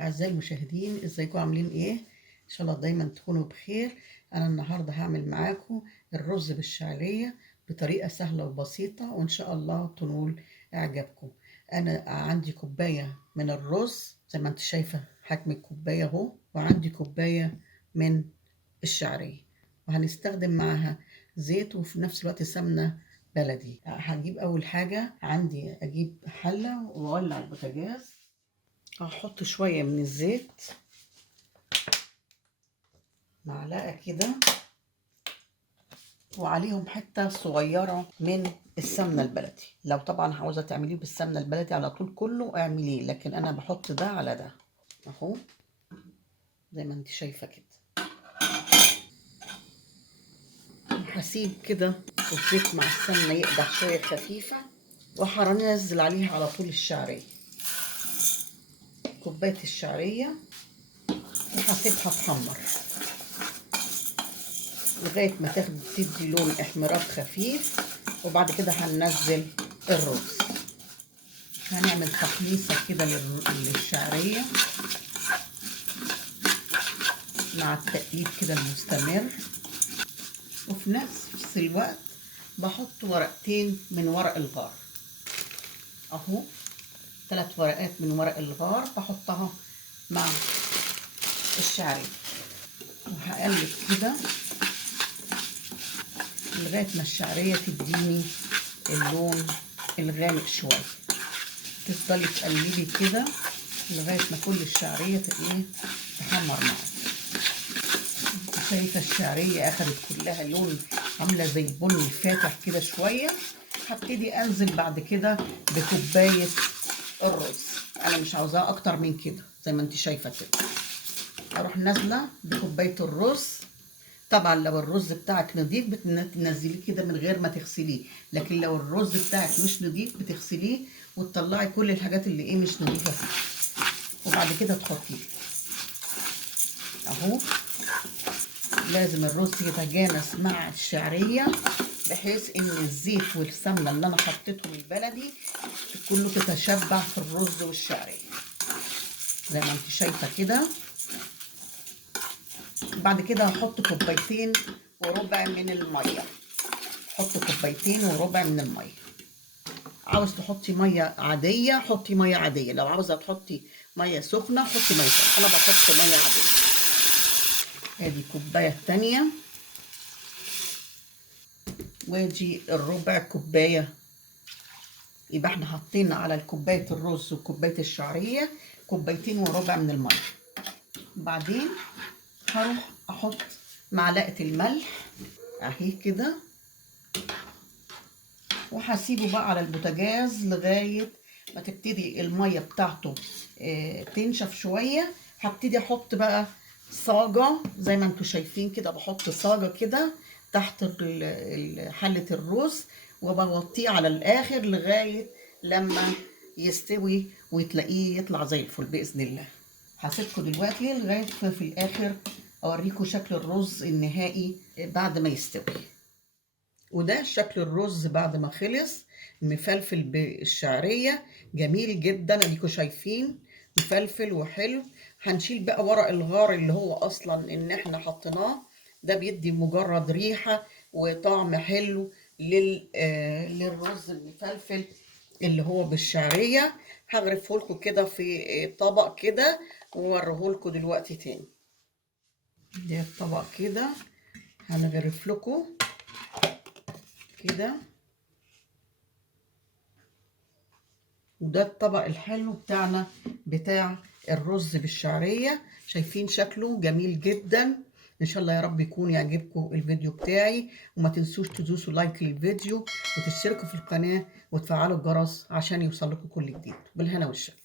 أعزائي المشاهدين، ازيكم عاملين ايه؟ ان شاء الله دايما تكونوا بخير. انا النهارده هعمل معاكم الرز بالشعرية بطريقة سهلة وبسيطة، وان شاء الله تنول اعجابكم. انا عندي كوباية من الرز زي ما انت شايفة حجم الكوباية اهو، وعندي كوباية من الشعرية، وهنستخدم معاها زيت وفي نفس الوقت سمنة بلدي. هجيب اول حاجة عندي، اجيب حلة واولع البوتاجاز. هحط شوية من الزيت، معلقة كده، وعليهم حتة صغيرة من السمنة البلدي. لو طبعا عاوزة تعمليه بالسمنة البلدي على طول كله اعمليه، لكن انا بحط ده على ده اهو زي ما انت شايفة كده. هسيب كده الزيت مع السمنة يقدح شوية خفيفة، وهنزل عليها على طول الشعرية، كوباية الشعرية، وهسيبها تحمر لغاية ما تدي لون احمرار خفيف. وبعد كده هننزل الرز، هنعمل تحميصة كده للشعرية مع التقليب كده المستمر. وفي نفس الوقت بحط ورقتين من ورق الغار اهو، 3 ورقات من ورق الغار بحطها مع الشعرية، وهقلب كده لغاية ما الشعرية تديني اللون الغامق شوية. تفضلي تقلبي كده لغاية ما كل الشعرية تحمر معاك. شايفة الشعرية اخدت كلها لون عاملة زي البن الفاتح كده شوية. هبتدي انزل بعد كده بكوباية الرز، انا مش عاوزاه اكتر من كده زي ما انت شايفة كده. اروح نازلة بكوباية الرز. طبعا لو الرز بتاعك نضيف بتنزليه كده من غير ما تغسليه، لكن لو الرز بتاعك مش نضيف بتغسليه وتطلعي كل الحاجات اللي مش نضيفة فيه، وبعد كده تحطيه اهو. لازم الرز يتجانس مع الشعرية بحيث ان الزيت والسمنة اللي انا حطيتهم البلدي كله تتشبع في الرز والشعرية زي ما انت شايفة كده. بعد كده هحط كوبايتين وربع من المية، حط كوبايتين وربع من المية. عاوز تحطي مية عادية حطي مية عادية، لو عاوزة تحطي مية سخنة حطي مية سخنة، انا بحط مية عادية. ادي كوباية التانية، وادي الربع كوباية. يبقى احنا حطينا على الكوباية الرز وكوباية الشعرية كوبايتين وربع من المية. بعدين هروح احط معلقة الملح اهي كده، وهسيبه بقى على البوتاجاز لغاية ما تبتدي المية بتاعته تنشف شوية. هبتدي احط بقى صاجة زي ما انتوا شايفين كده، بحط صاجة كده تحت حلة الرز، وبغطيه على الاخر لغاية لما يستوي وتلاقيه يطلع زي الفل بإذن الله. هسيبكم دلوقتي لغاية ما في الاخر اوريكم شكل الرز النهائي بعد ما يستوي. وده شكل الرز بعد ما خلص، مفلفل بالشعرية جميل جدا اديكوا شايفين، مفلفل وحلو. هنشيل بقى ورق الغار اللي هو اصلا ان احنا حطيناه، ده بيدي مجرد ريحة وطعم حلو للرز المفلفل اللي هو بالشعرية. هغرفه لكم كده في طبق كده ووريه لكم دلوقتي تاني. ده الطبق كده هنغرف لكم كده، وده الطبق الحلو بتاعنا بتاع الرز بالشعرية. شايفين شكله جميل جدا. ان شاء الله يا رب يكون يعجبكم الفيديو بتاعي، وما تنسوش تدوسوا لايك للفيديو وتشتركوا في القناة وتفعلوا الجرس عشان يوصل لكم كل جديد. بالهنا والشفا.